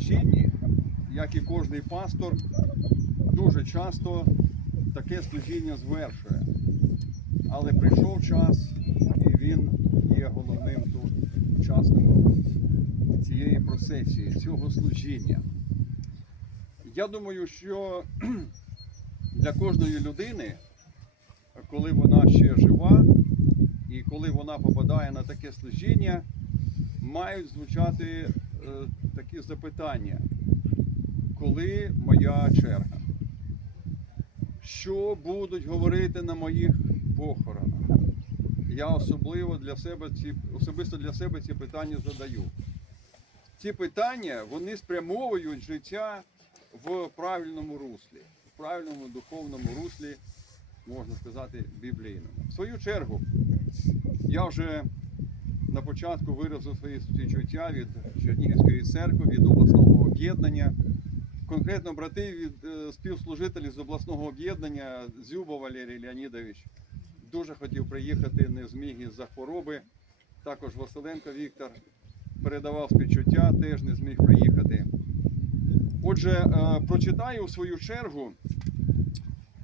служінні, як і кожний пастор, дуже часто таке служіння звершує. Але прийшов час, і він є головним тут учасником цієї процесії, цього служіння. Я думаю, що для кожної людини, коли вона ще жива, і коли вона попадає на таке служіння, мають звучати такі запитання. Коли моя черга? Що будуть говорити на моїх похоронах? Я особливо для себе ці, особисто для себе ці питання задаю. Ці питання вони спрямовують життя в правильному руслі, в правильному духовному руслі, можна сказати, біблійному. В свою чергу, я вже на початку виразив свої співчуття від Чернігівської церкви, від обласного об'єднання. Конкретно брати від е, співслужителів з обласного об'єднання Зюба Валерій Леонідович дуже хотів приїхати, не зміг із-за хвороби. Також Василенко Віктор передавав співчуття, теж не зміг приїхати. Отже, е, прочитаю в свою чергу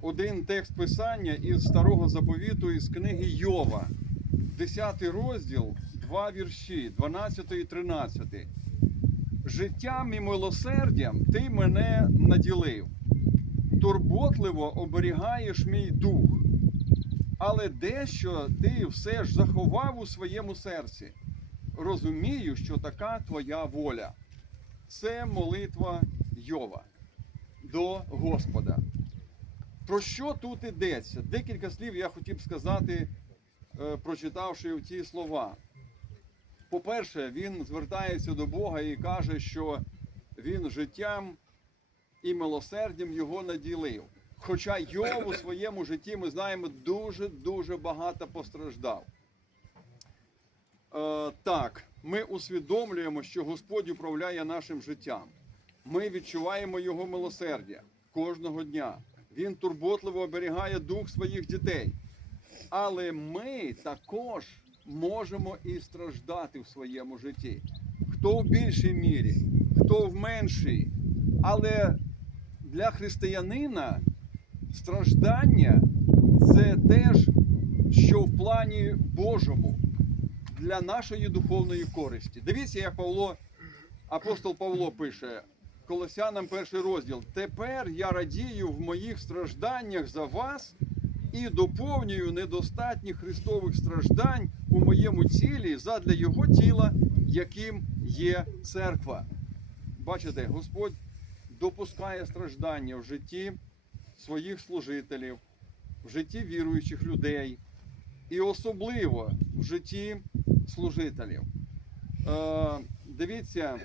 один текст писання із старого заповіту із книги Йова, 10 розділ, два вірші, 12 і 13. Життям і милосердям ти мене наділив, турботливо оберігаєш мій дух, але дещо ти все ж заховав у своєму серці. Розумію, що така твоя воля. Це молитва Йова до Господа. Про що тут йдеться? Декілька слів я хотів сказати, е, прочитавши ці слова. По-перше, він звертається до Бога і каже, що він життям і милосердям його наділив. Хоча Йов у своєму житті, ми знаємо, дуже-дуже багато постраждав. Е, так, ми усвідомлюємо, що Господь управляє нашим життям. Ми відчуваємо Його милосердя кожного дня. Він турботливо оберігає дух своїх дітей. Але ми також можемо і страждати в своєму житті. Хто в більшій мірі, хто в меншій. Але для християнина страждання це теж, що в плані Божому для нашої духовної користі. Дивіться, як Павло, апостол Павло пише Колосянам перший розділ. Тепер я радію в моїх стражданнях за вас і доповнюю недостатні Христових страждань у моєму тілі задля Його тіла, яким є церква. Бачите, Господь допускає страждання в житті своїх служителів, в житті віруючих людей і особливо в житті служителів. Е, дивіться,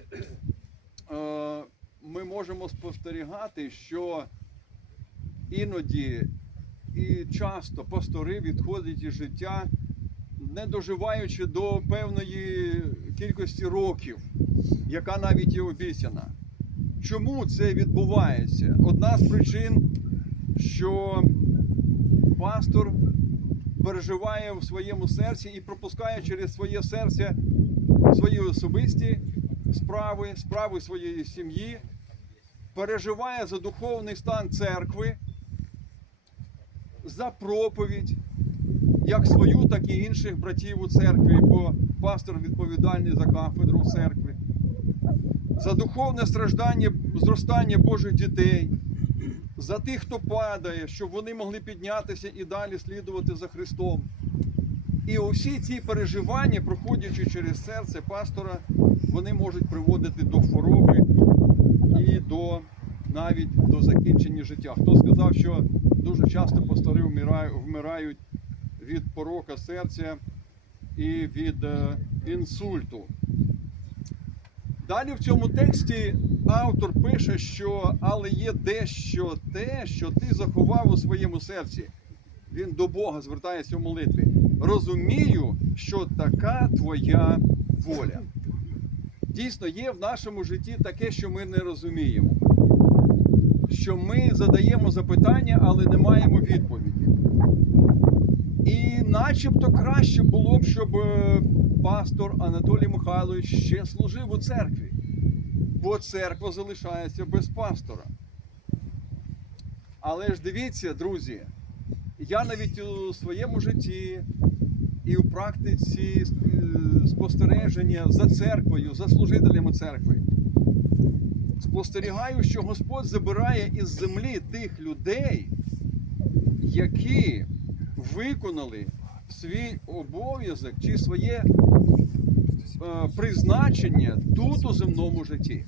е, ми можемо спостерігати, що іноді і часто пастори відходять із життя, не доживаючи до певної кількості років, яка навіть є обіцяна. Чому це відбувається? Одна з причин, що пастор переживає в своєму серці і пропускає через своє серце свої особисті справи, справи своєї сім'ї, переживає за духовний стан церкви, за проповідь, як свою, так і інших братів у церкві, бо пастор відповідальний за кафедру в церкві, за духовне страждання, зростання Божих дітей, за тих, хто падає, щоб вони могли піднятися і далі слідувати за Христом. І усі ці переживання, проходячи через серце пастора, вони можуть приводити до хвороби навіть до закінчення життя. Хто сказав, що дуже часто пастори вмирають, від порока серця і від е, інсульту. Далі в цьому тексті автор пише, що але є дещо те, що ти заховав у своєму серці. Він до Бога звертається в молитві. Розумію, що така твоя воля. Дійсно, є в нашому житті таке, що ми не розуміємо. Що ми задаємо запитання, але не маємо відповіді. І начебто краще було б, щоб е, пастор Анатолій Михайлович ще служив у церкві. бо церква залишається без пастора. Але ж дивіться, друзі, я навіть у своєму житті і у практиці е, спостереження за церквою, за служителями церкви, спостерігаю, що Господь забирає із землі тих людей, які виконали свій обов'язок чи своє е, призначення тут у земному житті.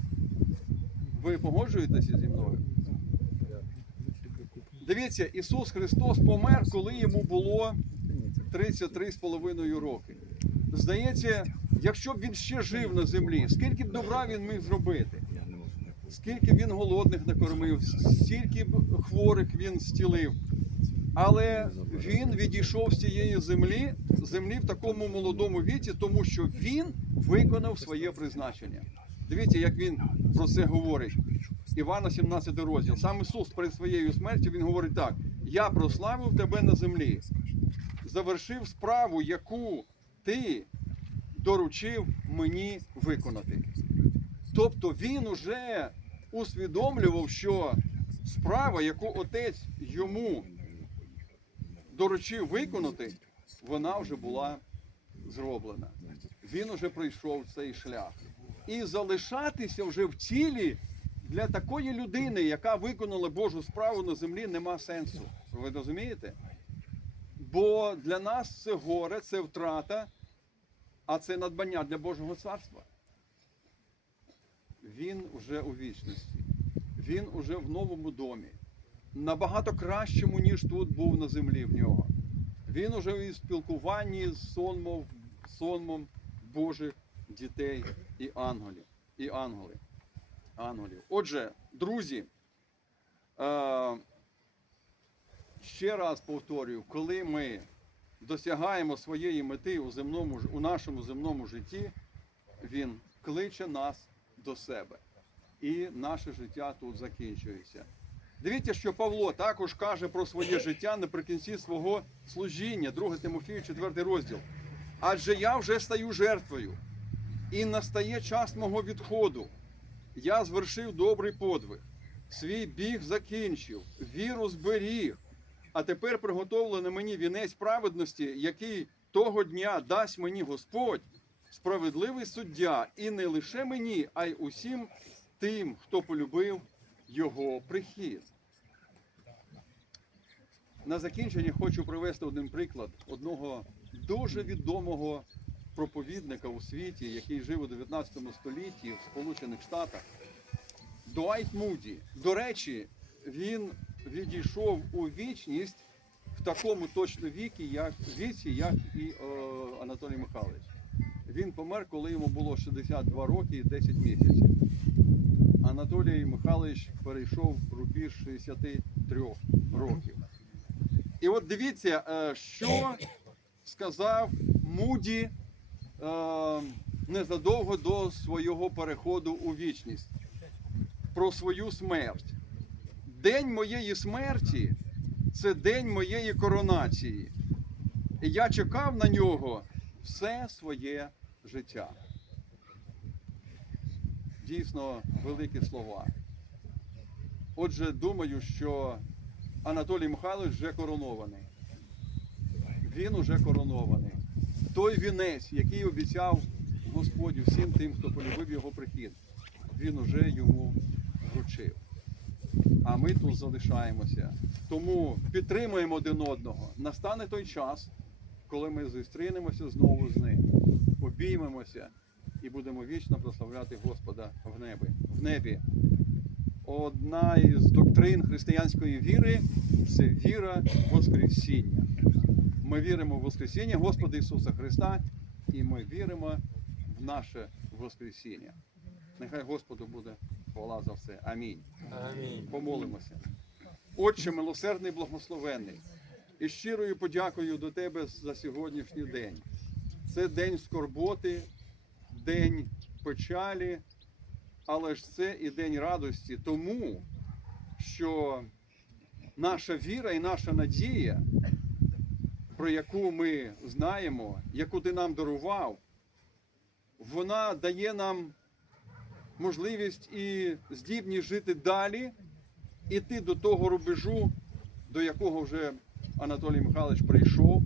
Ви погоджуєтеся зі мною? Дивіться, Ісус Христос помер, коли йому було 33,5 роки. Здається, якщо б він ще жив на землі, скільки б добра він міг зробити? Скільки він голодних накормив, стільки хворих він зцілив. Але він відійшов з цієї землі, землі в такому молодому віці, тому що він виконав своє призначення. Дивіться, як він про це говорить. Івана 17 розділ. Сам Ісус перед своєю смертю він говорить так: Я прославив тебе на землі, завершив справу, яку ти доручив мені виконати. Тобто він уже усвідомлював, що справа, яку отець йому доручив виконати, вона вже була зроблена. Він уже пройшов цей шлях. І залишатися вже в тілі для такої людини, яка виконала Божу справу на землі, нема сенсу. Ви розумієте? Бо для нас це горе, це втрата, а це надбання для Божого царства. Він вже у вічності, він уже в новому домі, набагато кращому, ніж тут був на землі в нього. Він уже у спілкуванні з сонмом, сонмом Божих дітей і ангелів. І ангели. ангелів. Отже, друзі, е, ще раз повторюю, коли ми досягаємо своєї мети у, земному, у нашому земному житті, він кличе нас до себе. І наше життя тут закінчується. Дивіться, що Павло також каже про своє життя наприкінці свого служіння, 2 Тимофію, 4 розділ. Адже я вже стаю жертвою, і настає час мого відходу. Я звершив добрий подвиг, свій біг закінчив, віру зберіг, а тепер приготовлено мені вінець праведності, який того дня дасть мені Господь, справедливий суддя, і не лише мені, а й усім тим, хто полюбив його прихід. На закінчення хочу привести один приклад одного дуже відомого проповідника у світі, який жив у 19 столітті в Сполучених Штатах. Дуайт Муді. До речі, він відійшов у вічність в такому точно віці, як, віці, як і е, Анатолій Михайлович. Він помер, коли йому було 62 роки і 10 місяців. Анатолій Михайлович перейшов рубіж 63 років. І от дивіться, е, що сказав Муді е, незадовго до свого переходу у вічність про свою смерть. День моєї смерті це день моєї коронації. І я чекав на нього все своє життя. Дійсно великі слова. Отже, думаю, що Анатолій Михайлович вже коронований. Він уже коронований. Той вінець, який обіцяв Господь всім тим, хто полюбив його прихід, він уже йому вручив. А ми тут залишаємося. Тому підтримуємо один одного. Настане той час, коли ми зустрінемося знову з ним, обіймемося і будемо вічно прославляти Господа в небі. В небі. Одна із доктрин християнської віри це віра в Воскресіння. Ми віримо в Воскресіння Господа Ісуса Христа, і ми віримо в наше Воскресіння. Нехай Господу буде хвала за все. Амінь. Амінь. Помолимося. Отче милосердний, благословенний, і щирою подякою до Тебе за сьогоднішній день. Це день скорботи, день печалі, але ж це і день радості, тому що наша віра і наша надія, про яку ми знаємо, яку ти нам дарував, вона дає нам можливість і здібність жити далі, іти до того рубежу, до якого вже Анатолій Михайлович прийшов,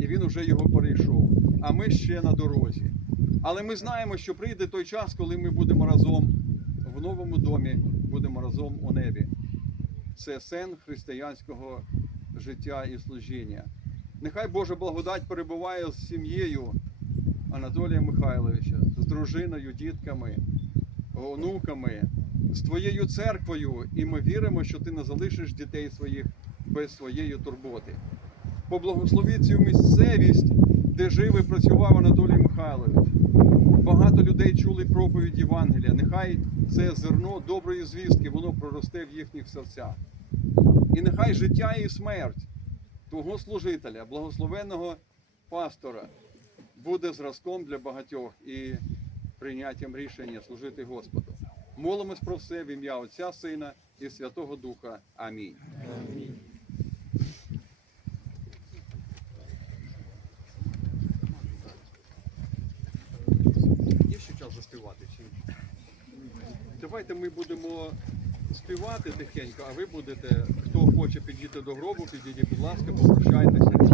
і він вже його перейшов. А ми ще на дорозі. Але ми знаємо, що прийде той час, коли ми будемо разом в новому домі, будемо разом у небі. Це сен християнського життя і служіння. Нехай Божа благодать перебуває з сім'єю Анатолія Михайловича, з дружиною, дітками, онуками, з твоєю церквою, і ми віримо, що ти не залишиш дітей своїх без своєї турботи. Поблагослови цю місцевість, де жив і працював Анатолій Михайлович. Багато людей чули проповідь Євангелія. Нехай це зерно доброї звістки, воно проросте в їхніх серцях. І нехай життя і смерть твого служителя, благословенного пастора, буде зразком для багатьох і прийняттям рішення служити Господу. Молимось про все в ім'я Отця, Сина і Святого Духа. Амінь. Є ще час заспівати чи ні? Давайте ми будемо співати тихенько, а ви будете, хто хоче підійти до гробу, підійдіть, будь ласка, попрощайтеся.